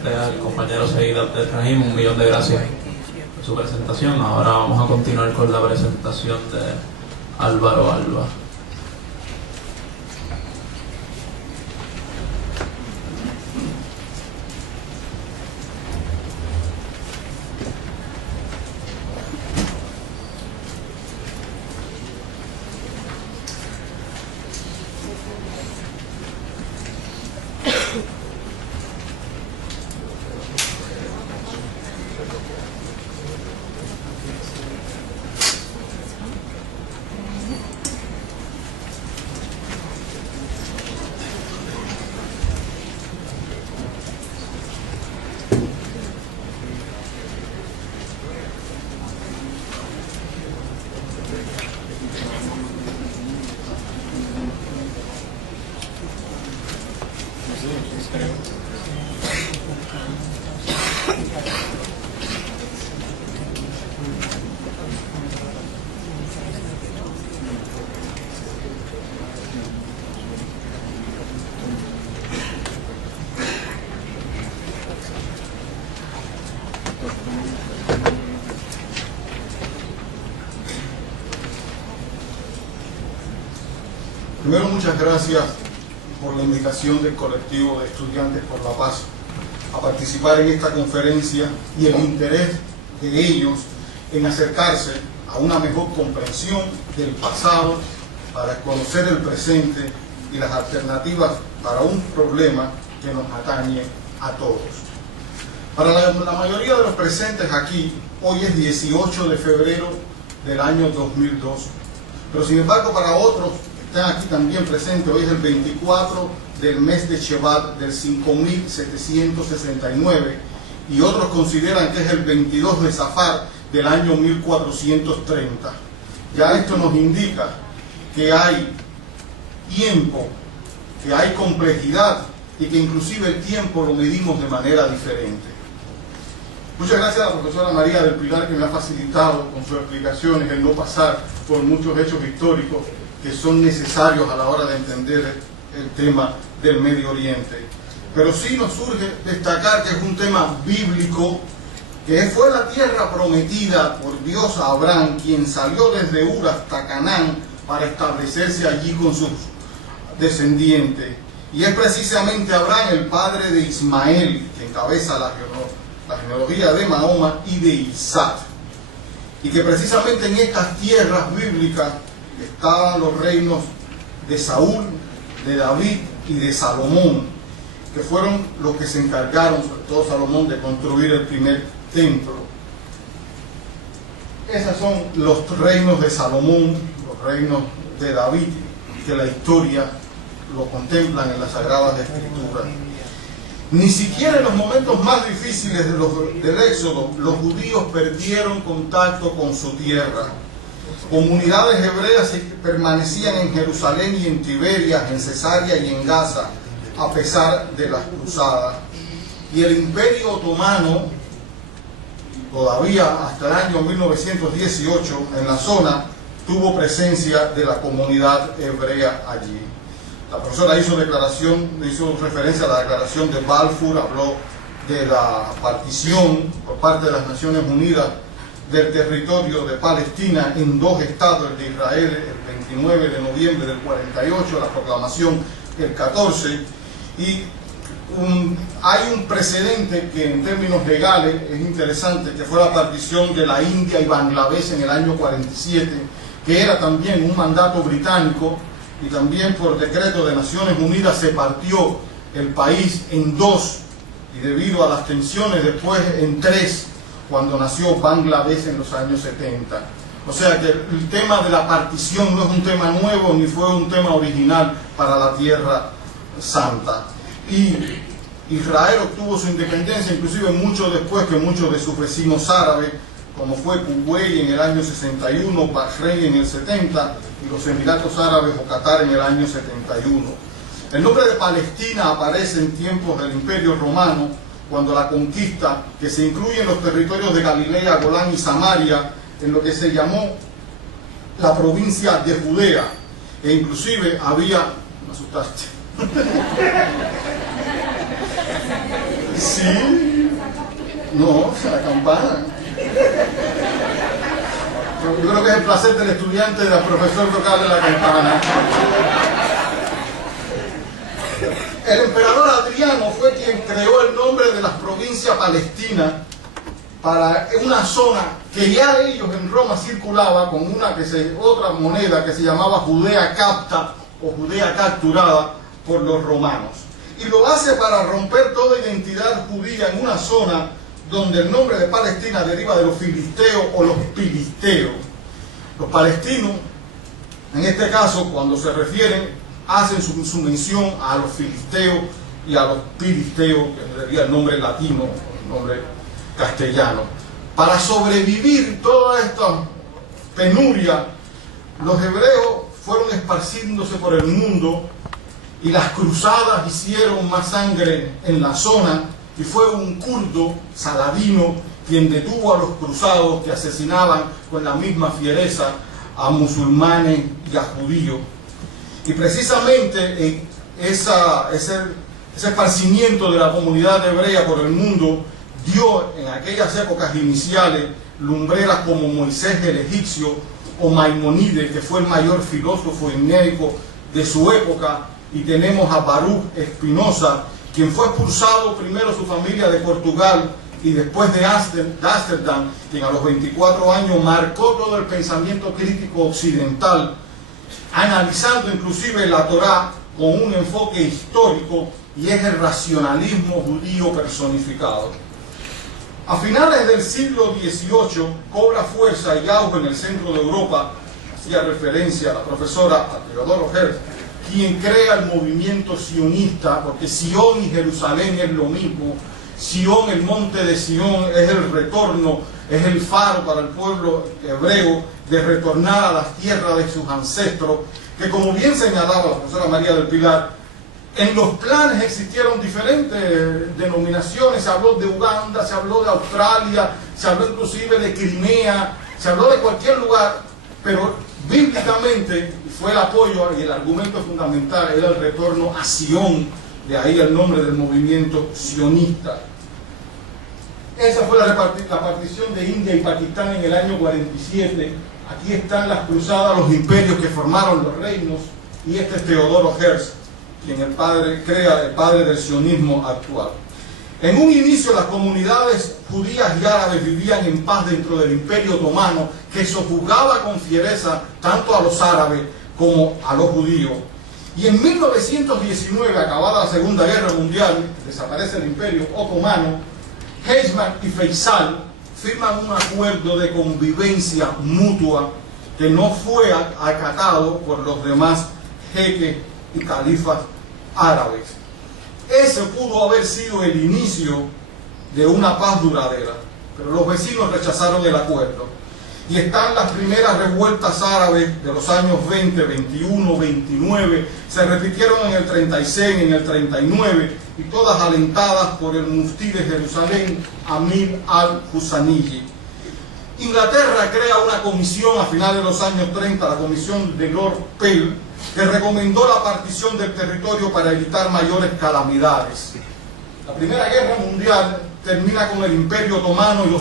presidente, al compañero Said Abdelrahim, 1.000.000 de gracias por su presentación. Ahora vamos a continuar con la presentación de Álvaro Alba. Primero, muchas gracias por la invitación del colectivo de Estudiantes por la Paz a participar en esta conferencia y el interés de ellos en acercarse a una mejor comprensión del pasado para conocer el presente y las alternativas para un problema que nos atañe a todos. Para la mayoría de los presentes aquí, hoy es 18 de febrero del año 2002, pero sin embargo para otros están aquí también presentes, hoy es el 24 del mes de Shevat del 5769 y otros consideran que es el 22 de Safar del año 1430. Ya esto nos indica que hay tiempo, que hay complejidad y que inclusive el tiempo lo medimos de manera diferente. Muchas gracias a la profesora María del Pilar, que me ha facilitado con sus explicaciones el no pasar por muchos hechos históricos que son necesarios a la hora de entender el tema del Medio Oriente. Pero sí nos surge destacar que es un tema bíblico, que fue la tierra prometida por Dios a Abraham, quien salió desde Ur hasta Canaán para establecerse allí con sus descendientes. Y es precisamente Abraham, el padre de Ismael, que encabeza la genealogía de Mahoma y de Isaac. Y que precisamente en estas tierras bíblicas estaban los reinos de Saúl, de David y de Salomón, que fueron los que se encargaron, sobre todo Salomón, de construir el primer templo. Esos son los reinos de Salomón, los reinos de David, que la historia lo contemplan en las Sagradas Escrituras. Ni siquiera en los momentos más difíciles del Éxodo, los judíos perdieron contacto con su tierra. Comunidades hebreas permanecían en Jerusalén y en Tiberias, en Cesarea y en Gaza, a pesar de las cruzadas. Y el Imperio Otomano, todavía hasta el año 1918, en la zona, tuvo presencia de la comunidad hebrea allí. La profesora hizo referencia a la declaración de Balfour, habló de la partición por parte de las Naciones Unidas del territorio de Palestina en dos estados, el de Israel el 29 de noviembre del 48, la proclamación el 14, y hay un precedente que en términos legales es interesante, que fue la partición de la India y Bangladesh en el año 47, que era también un mandato británico, y también por decreto de Naciones Unidas se partió el país en dos, y debido a las tensiones después en tres, cuando nació Bangladesh en los años 70. O sea que el tema de la partición no es un tema nuevo, ni fue un tema original para la Tierra Santa. Y Israel obtuvo su independencia inclusive mucho después que muchos de sus vecinos árabes, como fue Kuwait en el año 61, Bahrein en el 70 y los Emiratos Árabes o Qatar en el año 71. El nombre de Palestina aparece en tiempos del Imperio Romano, cuando la conquista, que se incluye en los territorios de Galilea, Golán y Samaria, en lo que se llamó la provincia de Judea, e inclusive había... me asustaste. Sí. No, la campana. Yo creo que es el placer del estudiante y del profesor tocarle la campana. El emperador Adriano fue quien creó el nombre de la provincia palestina para una zona que ya ellos en Roma circulaba con otra moneda que se llamaba Judea capta o Judea capturada por los romanos. Y lo hace para romper toda identidad judía en una zona donde el nombre de Palestina deriva de los filisteos o los pilisteos. Los palestinos, en este caso, cuando se refieren, hacen su mención a los filisteos y a los pilisteos, que sería el nombre latino, el nombre castellano. Para sobrevivir toda esta penuria, los hebreos fueron esparciéndose por el mundo y las cruzadas hicieron más sangre en la zona, y fue un kurdo, Saladino, quien detuvo a los cruzados que asesinaban con la misma fiereza a musulmanes y a judíos. Y precisamente ese esparcimiento de la comunidad hebrea por el mundo dio en aquellas épocas iniciales lumbreras como Moisés el egipcio o Maimónides, que fue el mayor filósofo y médico de su época, y tenemos a Baruch Spinoza, quien fue expulsado primero su familia de Portugal y después de Ámsterdam, quien a los 24 años marcó todo el pensamiento crítico occidental, analizando inclusive la Torá con un enfoque histórico, y es el racionalismo judío personificado. A finales del siglo XVIII cobra fuerza y auge en el centro de Europa, hacía referencia a la profesora Theodor Herzl, quien crea el movimiento sionista, porque Sion y Jerusalén es lo mismo. Sion, el monte de Sion, es el retorno, es el faro para el pueblo hebreo de retornar a las tierras de sus ancestros, que, como bien señalaba la profesora María del Pilar, en los planes existieron diferentes denominaciones. Se habló de Uganda, se habló de Australia, se habló inclusive de Crimea, se habló de cualquier lugar, pero bíblicamente fue el apoyo y el argumento fundamental era el retorno a Sion, de ahí el nombre del movimiento sionista. Esa fue la partición de India y Pakistán en el año 47. Aquí están las cruzadas, los imperios que formaron los reinos, y este es Teodoro Herzl, quien el padre del sionismo actual. En un inicio las comunidades judías y árabes vivían en paz dentro del Imperio Otomano, que sojuzgaba con fiereza tanto a los árabes como a los judíos. Y en 1919, acabada la Segunda Guerra Mundial, desaparece el Imperio Otomano, Heizman y Faisal firman un acuerdo de convivencia mutua que no fue acatado por los demás jeques y califas árabes. Ese pudo haber sido el inicio de una paz duradera, pero los vecinos rechazaron el acuerdo. Y están las primeras revueltas árabes de los años 20, 21, 29, se repitieron en el 36, en el 39, y todas alentadas por el muftí de Jerusalén, Amir al-Husaniyi. Inglaterra crea una comisión a finales de los años 30, la comisión de Lord Pell, que recomendó la partición del territorio para evitar mayores calamidades. La Primera Guerra Mundial termina con el Imperio Otomano y los